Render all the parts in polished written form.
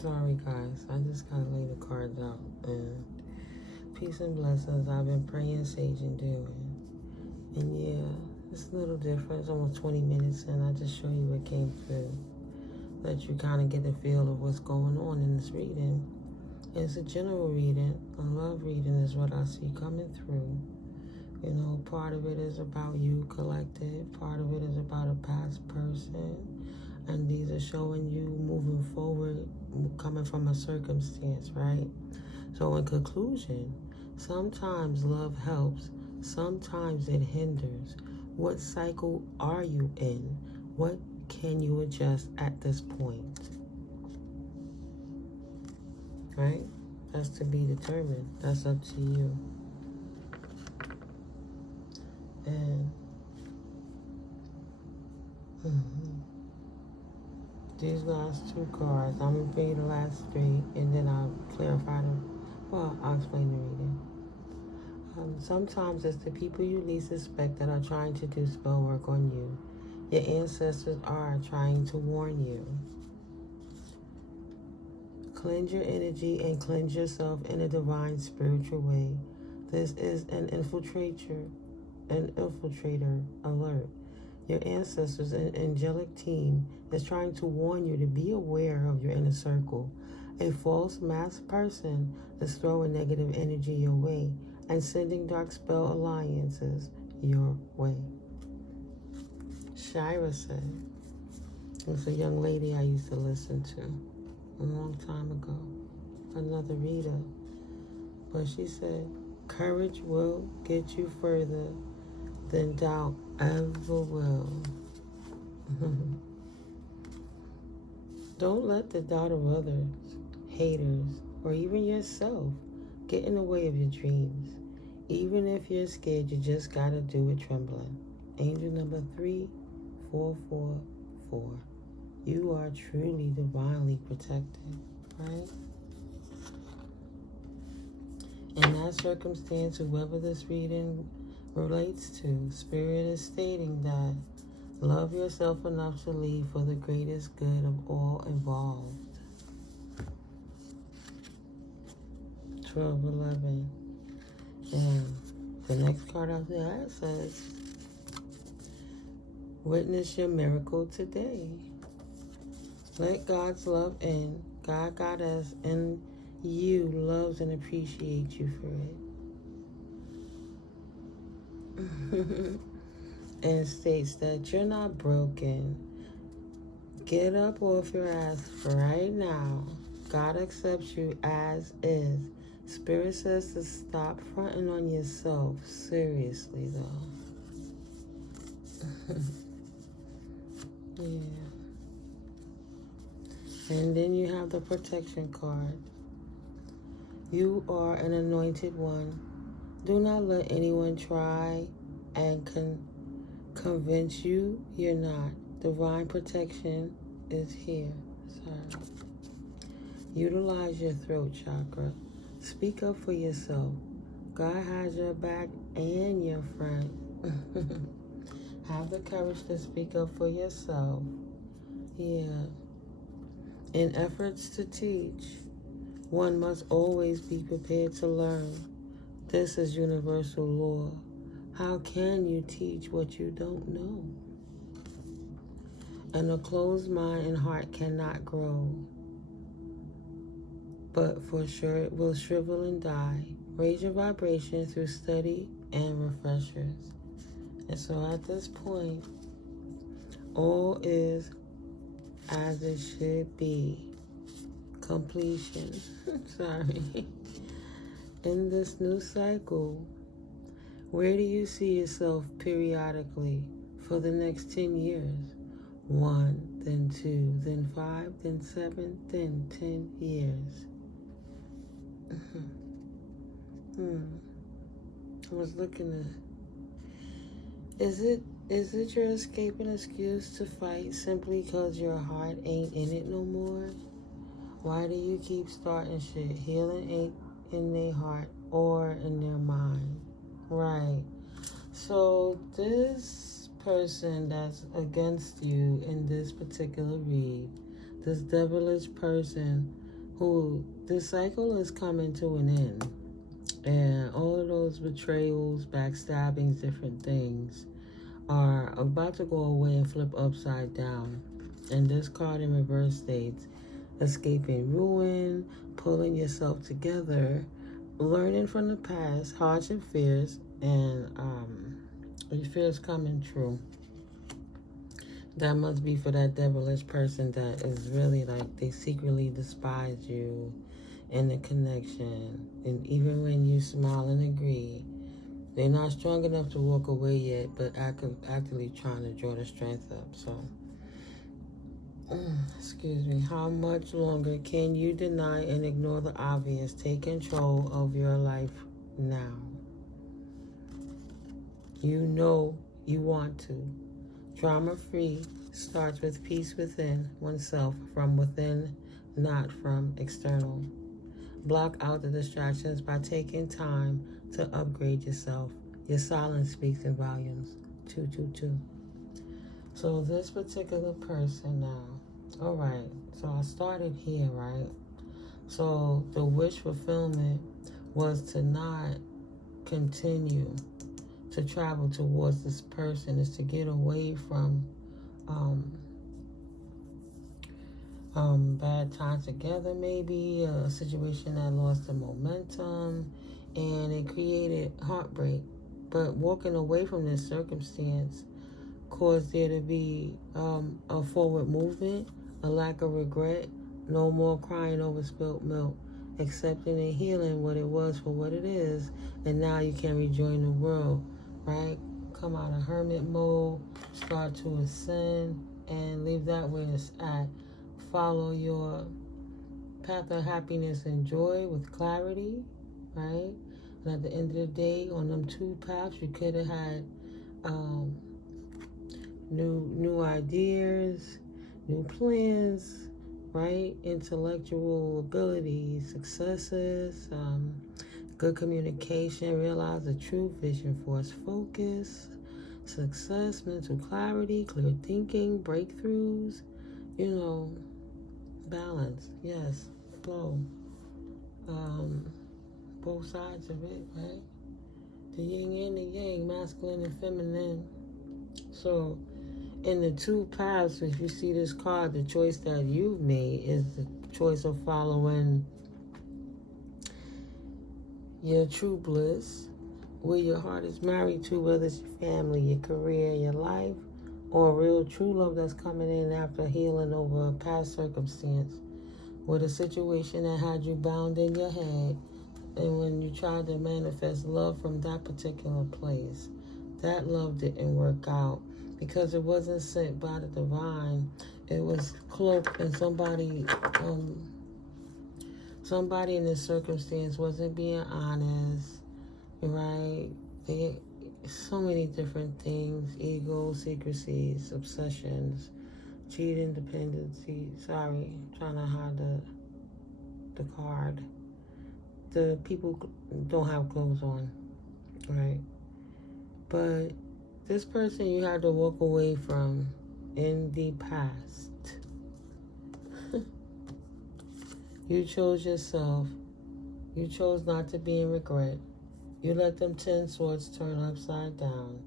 Sorry, guys. I just gotta lay the cards out. And peace and blessings. I've been praying, sage, and doing. And yeah, it's a little different. It's almost 20 minutes, and I just show you what came through. Let you kind of get a feel of what's going on in this reading. It's a general reading. A love reading is what I see coming through. You know, part of it is about you collective. Part of it is about a past person. And these are showing you moving forward, coming from a circumstance, right? So in conclusion, sometimes love helps. Sometimes it hinders. What cycle are you in? What can you adjust at this point? Right? That's to be determined. That's up to you. And these last two cards, I'm going to read the last three, and then I'll clarify them. Well, I'll explain the reading. Sometimes it's the people you least suspect that are trying to do spell work on you. Your ancestors are trying to warn you. Cleanse your energy and cleanse yourself in a divine spiritual way. This is an infiltrator alert. Your ancestors and angelic team is trying to warn you to be aware of your inner circle. A false masked person is throwing negative energy your way and sending dark spell alliances your way. Shira said, it's a young lady I used to listen to a long time ago, another reader. But she said, courage will get you further than doubt ever will. Don't let the doubt of others, haters, or even yourself get in the way of your dreams. Even if you're scared, you just gotta do it trembling. Angel number 3444. You are truly divinely protected, right? In that circumstance, whoever this reading relates to, Spirit is stating that love yourself enough to leave for the greatest good of all involved. 1211. And the next card out there says, witness your miracle today. Let God's love in. God got us, and you loves and appreciates you for it. And states that you're not broken. Get up off your ass right now. God accepts you as is. Spirit says to stop fronting on yourself. Seriously, though. Yeah. And then you have the protection card. You are an anointed one. Do not let anyone try and convince you you're not. Divine protection is here. Sorry. Utilize your throat chakra. Speak up for yourself. God has your back and your front. Have the courage to speak up for yourself. Yeah. In efforts to teach, one must always be prepared to learn. This is universal law. How can you teach what you don't know? And a closed mind and heart cannot grow, but for sure it will shrivel and die. Raise your vibration through study and refreshers. And so at this point, all is as it should be. Completion. Sorry. In this new cycle, where do you see yourself periodically for the next 10 years? 1, then 2, then 5, then 7, then 10 years. I was looking at, is it your escaping excuse to fight simply because your heart ain't in it no more? Why do you keep starting shit? Healing ain't in their heart or in their mind. Right. So this person that's against you in this particular read, this devilish person who this cycle is coming to an end. And all of those betrayals, backstabbings, different things are about to go away and flip upside down. And this card in reverse states escaping ruin, pulling yourself together, learning from the past, hardship, fears, and your fears coming true. That must be for that devilish person that is really like they secretly despise you in the connection. And even when you smile and agree, they're not strong enough to walk away yet, but actively trying to draw the strength up. So, excuse me, how much longer can you deny and ignore the obvious? Take control of your life now. You know you want to. Drama-free starts with peace within oneself, from within, not from external. Block out the distractions by taking time to upgrade yourself. Your silence speaks in volumes. 222. So this particular person now. All right. So I started here, right? So the wish fulfillment was to not continue to travel towards this person, is to get away from bad times together, maybe a situation that lost the momentum, and it created heartbreak. But walking away from this circumstance caused there to be a forward movement, a lack of regret, no more crying over spilt milk, accepting and healing what it was for what it is, and now you can rejoin the world, right? Come out of hermit mode, start to ascend, and leave that where it's at. Follow your path of happiness and joy with clarity, right? And at the end of the day, on them two paths, you could have had new ideas, new plans, right? Intellectual abilities, successes, good communication, realize the true vision, force focus, success, mental clarity, clear thinking, breakthroughs, balance, yes, flow. Both sides of it, right? The yin and the yang, masculine and feminine. So in the two paths, if you see this card, the choice that you've made is the choice of following your true bliss, where your heart is married to, whether it's your family, your career, your life, or real true love that's coming in after healing over a past circumstance, with a situation that had you bound in your head, and when you tried to manifest love from that particular place, that love didn't work out because it wasn't sent by the divine. It was cloaked, and somebody in this circumstance wasn't being honest, right? So many different things: ego, secrecies, obsessions, cheating, dependency. Sorry, trying to hide the card. The people don't have clothes on, right? But this person you had to walk away from in the past. You chose yourself. You chose not to be in regret. You let them 10 swords turn upside down,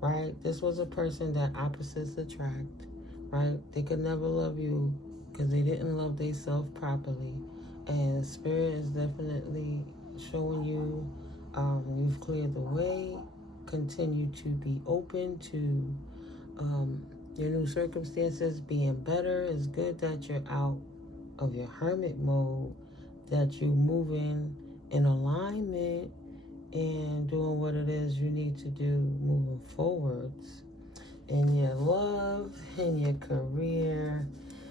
right? This was a person that opposites attract, right? They could never love you because they didn't love themselves properly. And Spirit is definitely showing you you've cleared the way. Continue to be open to your new circumstances being better. It's good that you're out of your hermit mode, that you're moving in alignment and doing what it is you need to do moving forwards in your love, in your career.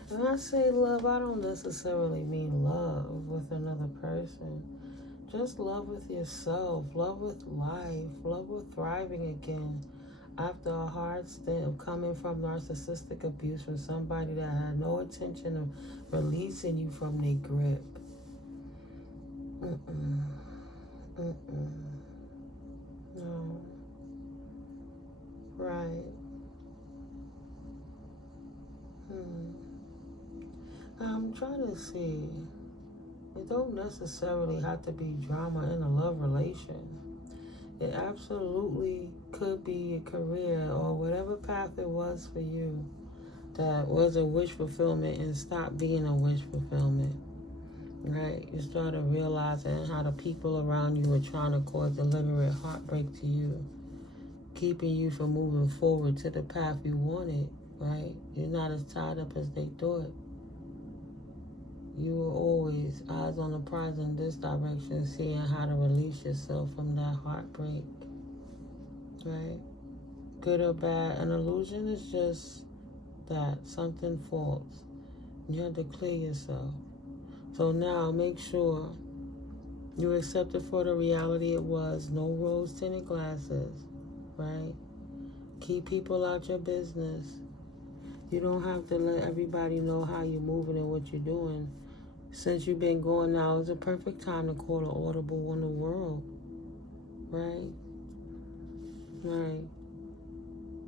And when I say love, I don't necessarily mean love with another person. Just love with yourself, love with life, love with thriving again after a hard stint of coming from narcissistic abuse from somebody that had no intention of releasing you from their grip. No. Right. I'm trying to see. it don't necessarily have to be drama in a love relation. It absolutely could be a career or whatever path it was for you that was a wish fulfillment and stopped being a wish fulfillment. Right? You started realizing how the people around you were trying to cause deliberate heartbreak to you, keeping you from moving forward to the path you wanted, right? You're not as tied up as they thought. You were always eyes on the prize in this direction, seeing how to release yourself from that heartbreak, right? Good or bad, an illusion is just that, something false. You have to clear yourself. So now make sure you accept it for the reality it was. No rose-tinted glasses, right? Keep people out your business. You don't have to let everybody know how you're moving and what you're doing. Since you've been going now, it's a perfect time to call an audible on the world, right? Right.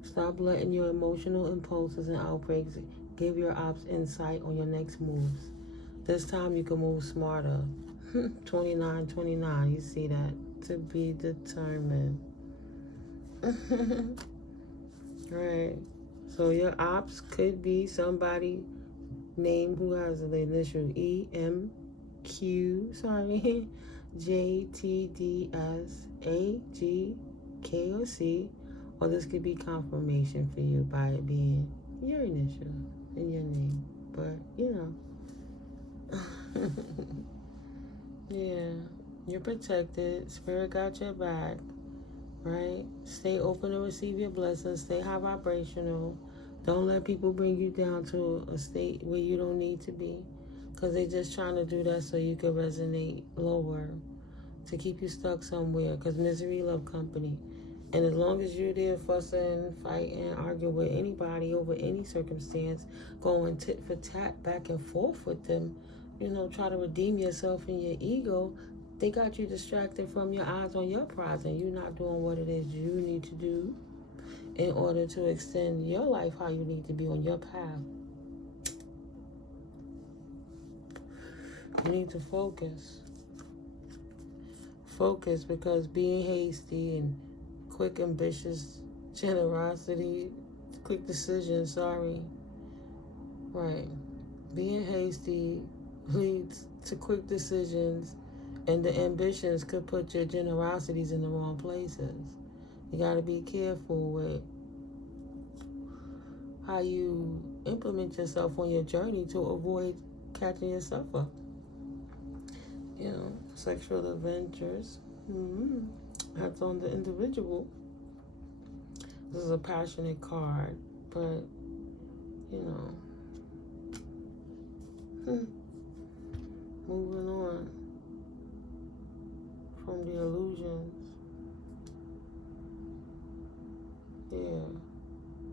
Stop letting your emotional impulses and outbreaks give your ops insight on your next moves. This time you can move smarter. 29, you see that? To be determined. Right. So your ops could be somebody named who has the initial EMQ, JTDSAGK or C, or this could be confirmation for you by it being your initial in your name. But, you know. Yeah, you're protected. Spirit got your back, right? Stay open to receive your blessings. Stay high vibrational. Don't let people bring you down to a state where you don't need to be, because they're just trying to do that so you can resonate lower, to keep you stuck somewhere, because misery love company. And as long as you're there fussing, fighting, arguing with anybody over any circumstance, going tit for tat back and forth with them, you know, try to redeem yourself in your ego, they got you distracted from your eyes on your prize, and you're not doing what it is you need to do in order to extend your life how you need to be on your path. You need to focus. Focus, because being hasty and quick, ambitious, generosity, quick decisions, right. Being hasty leads to quick decisions, and the ambitions could put your generosities in the wrong places. You got to be careful with how you implement yourself on your journey to avoid catching yourself up. You know, sexual adventures. That's on the individual. This is a passionate card, but, you know, moving on from the illusions. Yeah.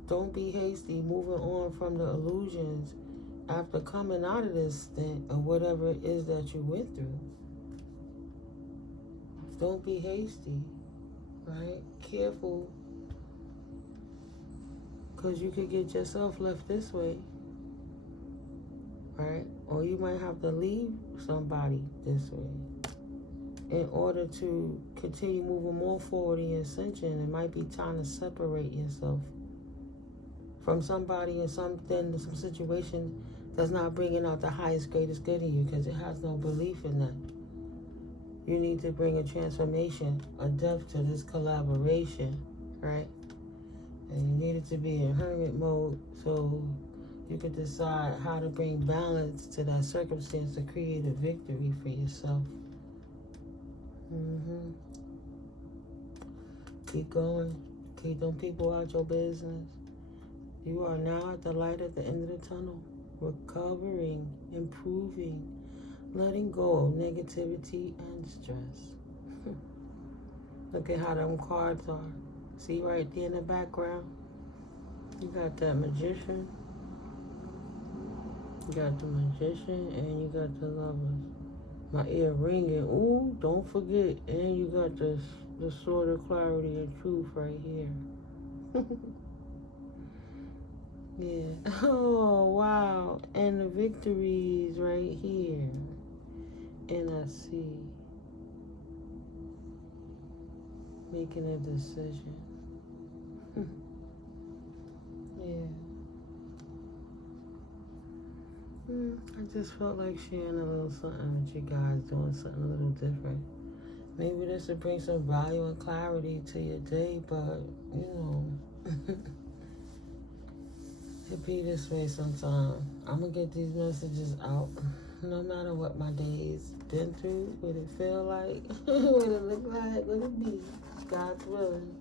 Don't be hasty moving on from the illusions after coming out of this stint or whatever it is that you went through. Don't be hasty, right? Careful, because you could get yourself left this way, right? Or you might have to leave somebody this way in order to continue moving more forward in your ascension. It might be time to separate yourself from somebody or something, some situation that's not bringing out the highest, greatest good in you, because it has no belief in that. You need to bring a transformation, a depth to this collaboration, right? And you need it to be in hermit mode so you could decide how to bring balance to that circumstance to create a victory for yourself. Keep going. Keep them people out your business. You are now at the light at the end of the tunnel. Recovering, improving, letting go of negativity and stress. Look at how them cards are. See right there in the background? You got that magician. You got the magician and you got the lovers. My ear ringing. Ooh, don't forget. And you got the sword of clarity and truth right here. Yeah. Oh, wow. And the victories right here. And I see making a decision. Yeah. I just felt like sharing a little something with you guys, doing something a little different. Maybe this will bring some value and clarity to your day, but, you know, it be this way sometimes. I'm going to get these messages out no matter what my day's been through, what it feel like, what it look like, what it be. God's willing.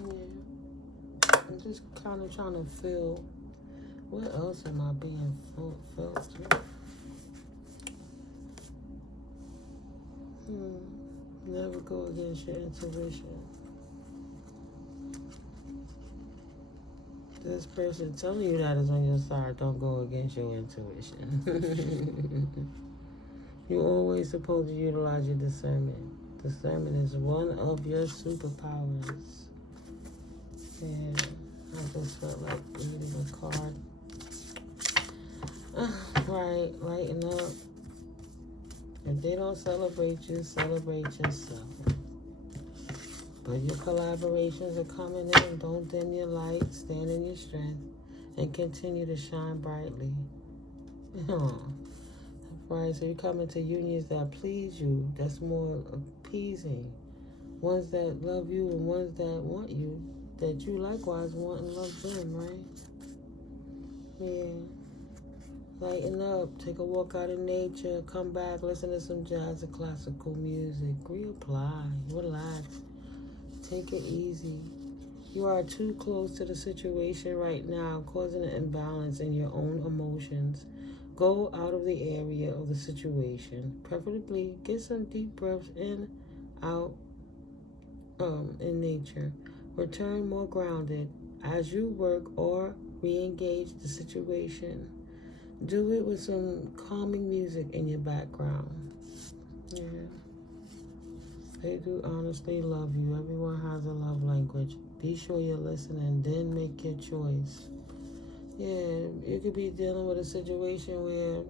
Yeah. I'm just kind of trying to feel, what else am I being felt through? Never go against your intuition. This person telling you that is on your side. Don't go against your intuition. You're always supposed to utilize your discernment. Discernment is one of your superpowers. And I just felt like reading a card. Right, lighten up. If they don't celebrate you, celebrate yourself. But your collaborations are coming in. Don't dim your light. Stand in your strength. And continue to shine brightly. Right, so you come into unions that please you. That's more appeasing. Ones that love you and ones that want you. That you likewise want and love them, right? Yeah. Lighten up, take a walk out in nature, come back, listen to some jazz or classical music, reapply, relax, take it easy. You are too close to the situation right now, causing an imbalance in your own emotions. Go out of the area of the situation, preferably get some deep breaths in, out, in nature. Return more grounded as you work or re-engage the situation. Do it with some calming music in your background. Yeah. They do honestly love you. Everyone has a love language. Be sure you're listening, then make your choice. Yeah, you could be dealing with a situation where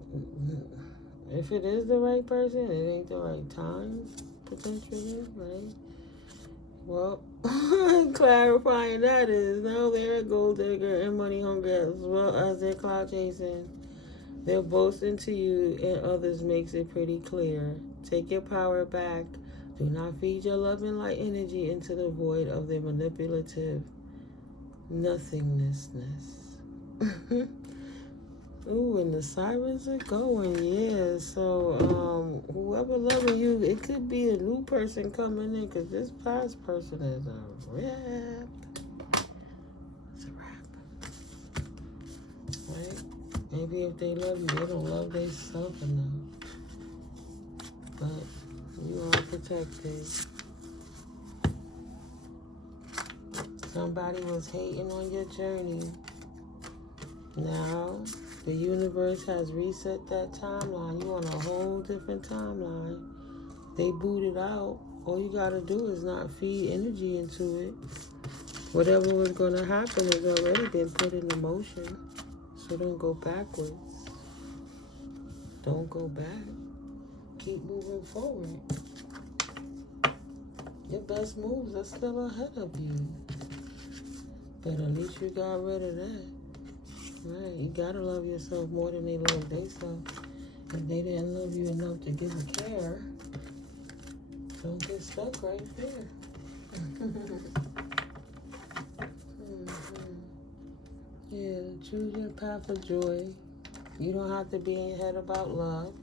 if it is the right person, it ain't the right time, potentially, right? Well, clarifying that is, now they're a gold digger and money hungry as well as they're cloud chasing. They're boasting to you and others makes it pretty clear. Take your power back. Do not feed your love and light energy into the void of their manipulative nothingnessness. Ooh, and the sirens are going, yeah. So, whoever loving you, it could be a new person coming in, because this past person is a wrap. It's a wrap. Right? Maybe if they love you, they don't love themselves enough. But you are protected. Somebody was hating on your journey. Now, the universe has reset that timeline. You on a whole different timeline. They booted out. All you gotta do is not feed energy into it. Whatever was gonna happen has already been put into motion. So don't go backwards. Don't go back. Keep moving forward. Your best moves are still ahead of you. But at least you got rid of that. Right? You gotta love yourself more than they love themselves. If they didn't love you enough to give a care, don't get stuck right there. Yeah, choose your path of joy. You don't have to be in your head about love.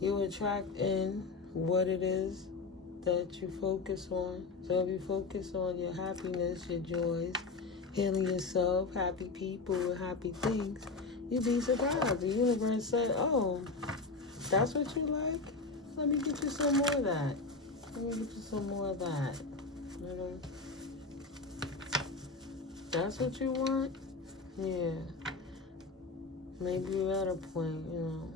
You attract in what it is that you focus on. So if you focus on your happiness, your joys, healing yourself, happy people, and happy things, you'd be surprised. The universe said, oh, that's what you like? Let me get you some more of that. Let me get you some more of that. You know? That's what you want? Yeah. Maybe you're at a point, you know.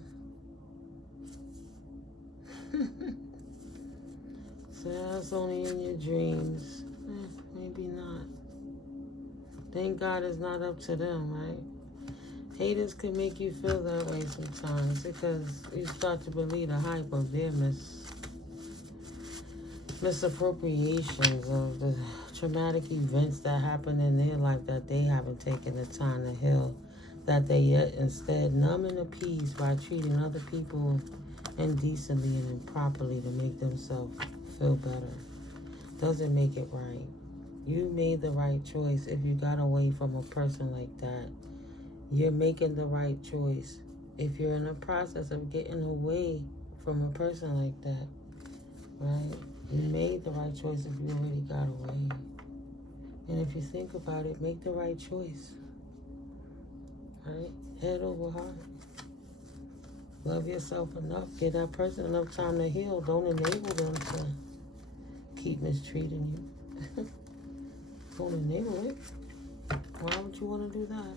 So that's only in your dreams. Maybe not. Thank God it's not up to them, right? Haters can make you feel that way sometimes because you start to believe the hype of their misappropriations of the traumatic events that happen in their life that they haven't taken the time to heal, that they yet instead numb and appease by treating other people indecently and improperly to make themselves feel better. Doesn't make it right. You made the right choice if you got away from a person like that. You're making the right choice if you're in the process of getting away from a person like that, right? You made the right choice if you already got away. And if you think about it, make the right choice, right? Head over heart. Love yourself enough. Give that person enough time to heal. Don't enable them to keep mistreating you. Don't enable it. Why would you want to do that?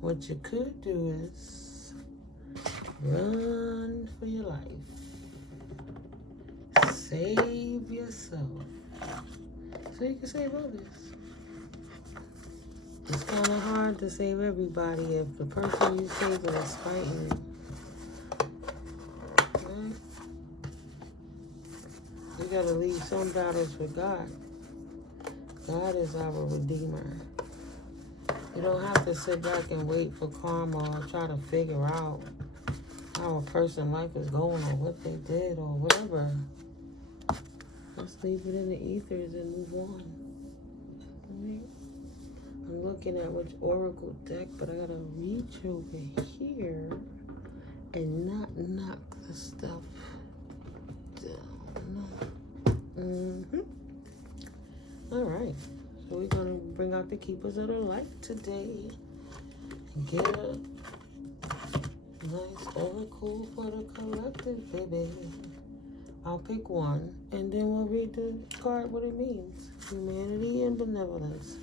What you could do is run for your life. Save yourself so you can save others. It's kind of hard to save everybody if the person you save is fighting you. Right? You gotta leave some battles for God. God is our Redeemer. You don't have to sit back and wait for karma or try to figure out how a person's life is going or what they did or whatever. Just leave it in the ethers and move on. Right? I'm looking at which oracle deck, but I gotta reach over here and not knock the stuff down. All right. So we're going to bring out the keepers of the light today and get a nice oracle for the collective, baby. I'll pick one, and then we'll read the card, what it means. Humanity and benevolence.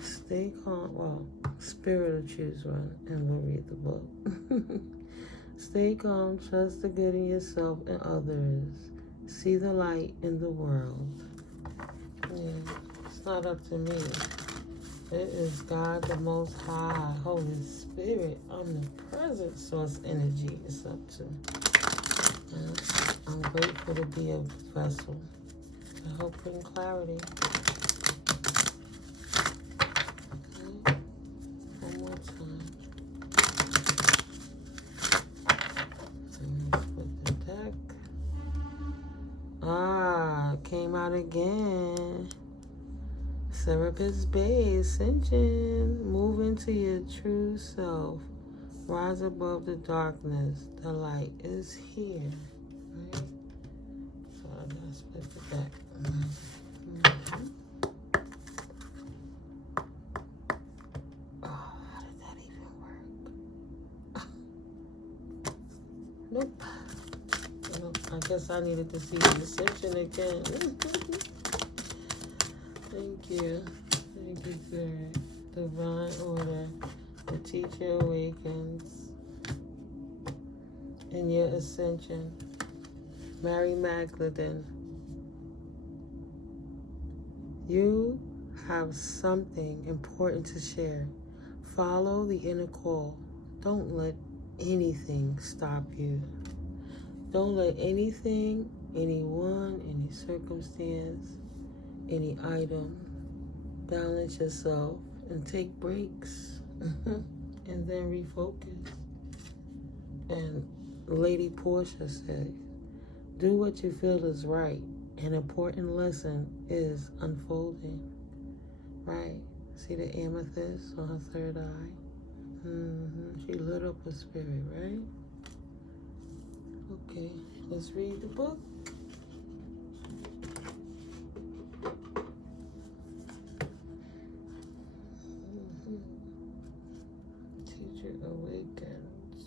Stay calm. Well, Spirit will choose one, and we'll read the book. Stay calm, trust the good in yourself and others. See the light in the world. Yeah. It's not up to me. It is God, the Most High, Holy Spirit, omnipresent source energy. It's up to. And I'm grateful to be a vessel to help bring clarity. Okay. One more time. And let's put the deck. Came out again. Serapis Bay, Ascension, move into your true self. Rise above the darkness. The light is here. Right? So I gotta split the deck. Oh, how did that even work? Nope. I guess I needed to see the Ascension again. Thank you. Thank you, Spirit. Divine order. The teacher awakens in your ascension. Mary Magdalene. You have something important to share. Follow the inner call. Don't let anything stop you. Don't let anything, anyone, any circumstance, any item, balance yourself and take breaks and then refocus. And Lady Portia said, do what you feel is right. An important lesson is unfolding. Right? See the amethyst on her third eye? She lit up her spirit, right? Okay, let's read the book. Teacher awakens.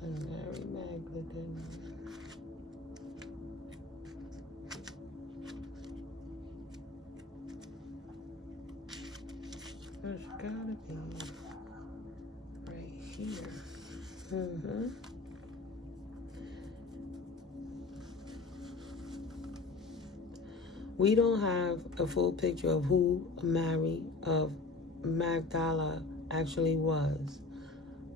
And Mary Magdalene. There's gotta be right here. We don't have a full picture of who Mary of Magdala actually was,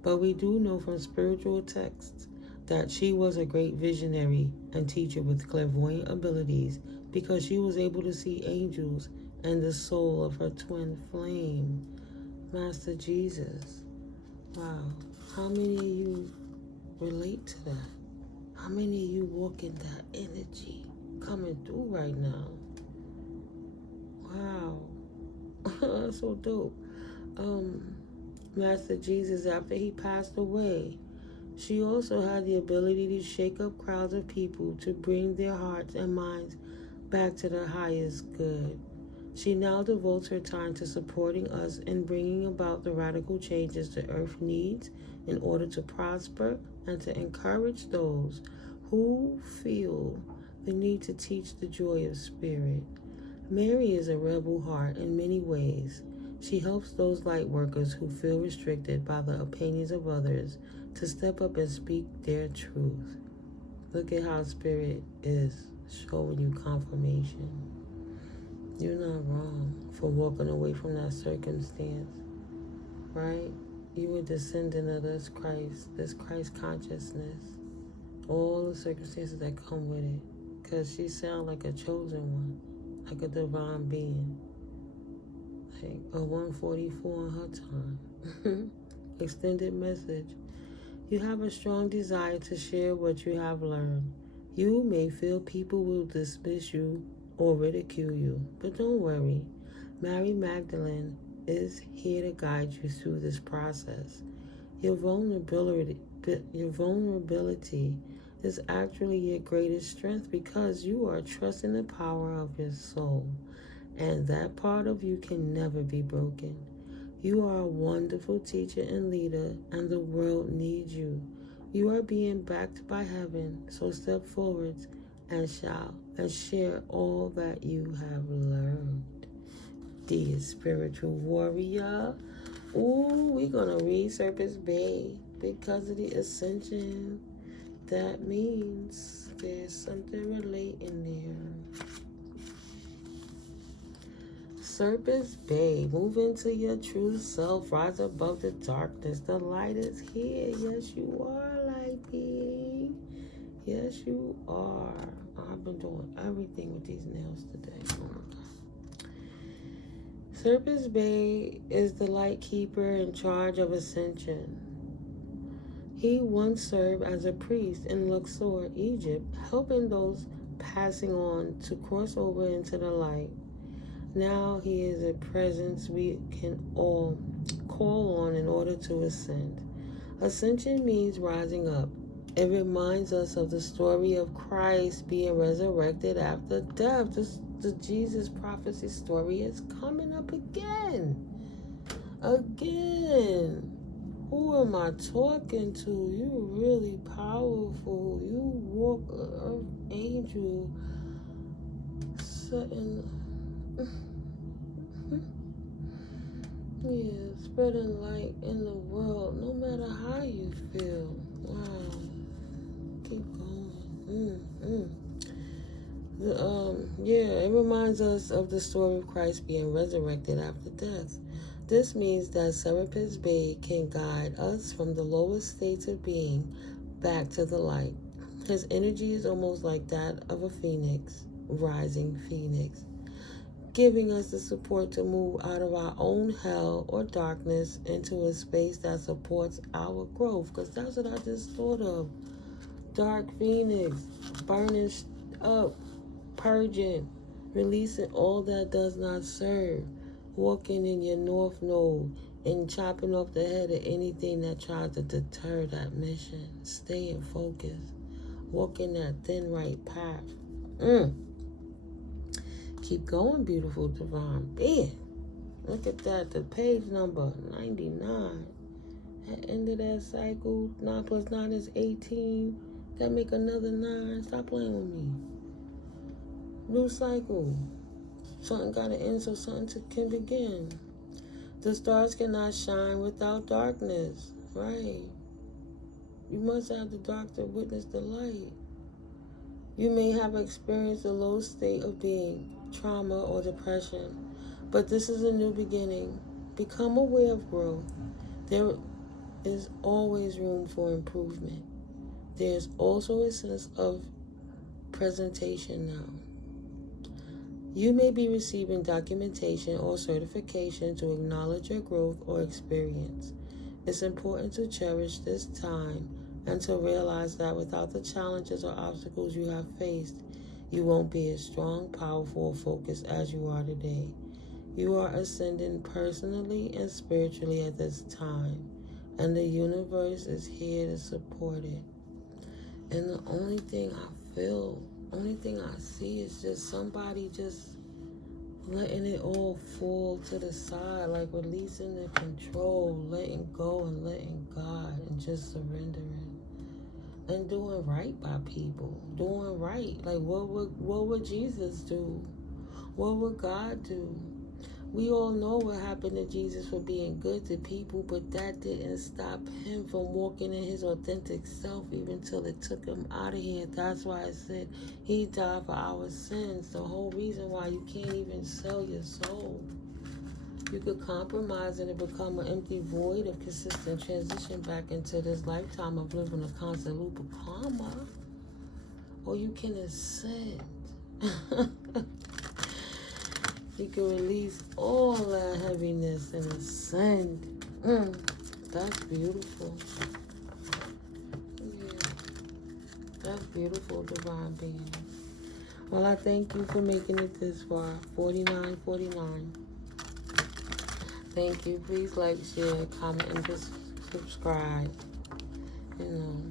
but we do know from spiritual texts that she was a great visionary and teacher with clairvoyant abilities because she was able to see angels and the soul of her twin flame, Master Jesus. Wow. How many of you relate to that? How many of you walk in that energy coming through right now? Wow. That's so dope. Master Jesus, after he passed away, she also had the ability to shake up crowds of people to bring their hearts and minds back to the highest good. She now devotes her time to supporting us in bringing about the radical changes the earth needs in order to prosper and to encourage those who feel the need to teach the joy of spirit. Mary is a rebel heart in many ways. She helps those light workers who feel restricted by the opinions of others to step up and speak their truth. Look at how spirit is showing you confirmation. You're not wrong for walking away from that circumstance, right? You were descendant of this Christ consciousness, all the circumstances that come with it, because she sounds like a chosen one, like a divine being, like a 144 in her time. Extended message. You have a strong desire to share what you have learned. You may feel people will dismiss you or ridicule you, but don't worry. Mary Magdalene is here to guide you through this process. Your vulnerability is actually your greatest strength because you are trusting the power of your soul, and that part of you can never be broken. You are a wonderful teacher and leader, and the world needs you. You are being backed by heaven, so step forwards and shout and share all that you have learned. Dear spiritual warrior, we're going to read Serpent's Bay because of the ascension. That means there's something relating there. Serpent's Bay, move into your true self, rise above the darkness. The light is here. Yes, you are, light being. Yes, you are. I've been doing everything with these nails today. Oh my God. Serpent's Bay is the light keeper in charge of ascension. He once served as a priest in Luxor, Egypt, helping those passing on to cross over into the light. Now he is a presence we can all call on in order to ascend. Ascension means rising up. It reminds us of the story of Christ being resurrected after death. The Jesus prophecy story is coming up again. Who am I talking to? You really powerful. You walk an earth angel sitting. Yeah, spreading light in the world, no matter how you feel. Wow. Keep going. It reminds us of the story of Christ being resurrected after death. This means that Serapis Bey can guide us from the lowest states of being back to the light. His energy is almost like that of a phoenix, rising phoenix, giving us the support to move out of our own hell or darkness into a space that supports our growth. Because that's what I just thought of. Dark phoenix, burning up, purging, releasing all that does not serve, walking in your north node and chopping off the head of anything that tries to deter that mission. Staying focused, walking that thin right path. Keep going, beautiful divine being. Look at that, the page number 99. At end of that cycle, 9 plus 9 is 18. That make another 9. Stop playing with me. New cycle. Something got to end so something can begin. The stars cannot shine without darkness, right? You must have the dark to witness the light. You may have experienced a low state of being, trauma, or depression. But this is a new beginning. Become aware of growth. There is always room for improvement. There's also a sense of presentation now. You may be receiving documentation or certification to acknowledge your growth or experience. It's important to cherish this time and to realize that without the challenges or obstacles you have faced, you won't be as strong, powerful, or focused as you are today. You are ascending personally and spiritually at this time, and the universe is here to support it. And the only thing I see is just somebody just letting it all fall to the side, like releasing the control, letting go and letting God, and just surrendering and doing right by people, doing right. Like what would Jesus do? What would God do? We all know what happened to Jesus for being good to people, but that didn't stop him from walking in his authentic self even till it took him out of here. That's why I said he died for our sins. The whole reason why you can't even sell your soul. You could compromise and it become an empty void of consistent transition back into this lifetime of living a constant loop of karma. Or you can ascend. You can release all that heaviness and ascend. That's beautiful. Yeah, that's beautiful, divine being. Well, I thank you for making it this far. 49.49. Thank you. Please like, share, comment, and just subscribe.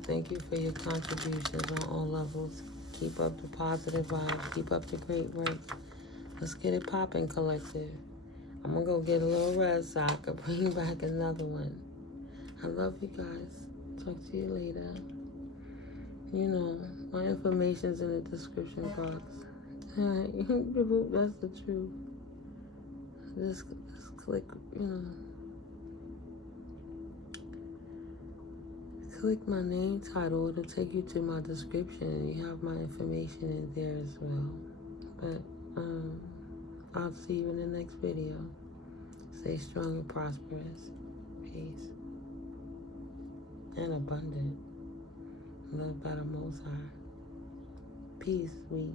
Thank you for your contributions on all levels. Keep up the positive vibes. Keep up the great work. Let's get it popping, collective. I'm going to go get a little rest so I can bring back another one. I love you guys. Talk to you later. My information's in the description box. That's the truth. Just click, click my name title. It'll take you to my description and you have my information in there as well. But, I'll see you in the next video. Stay strong and prosperous. Peace. And abundant. Love by the Most High. Peace, we.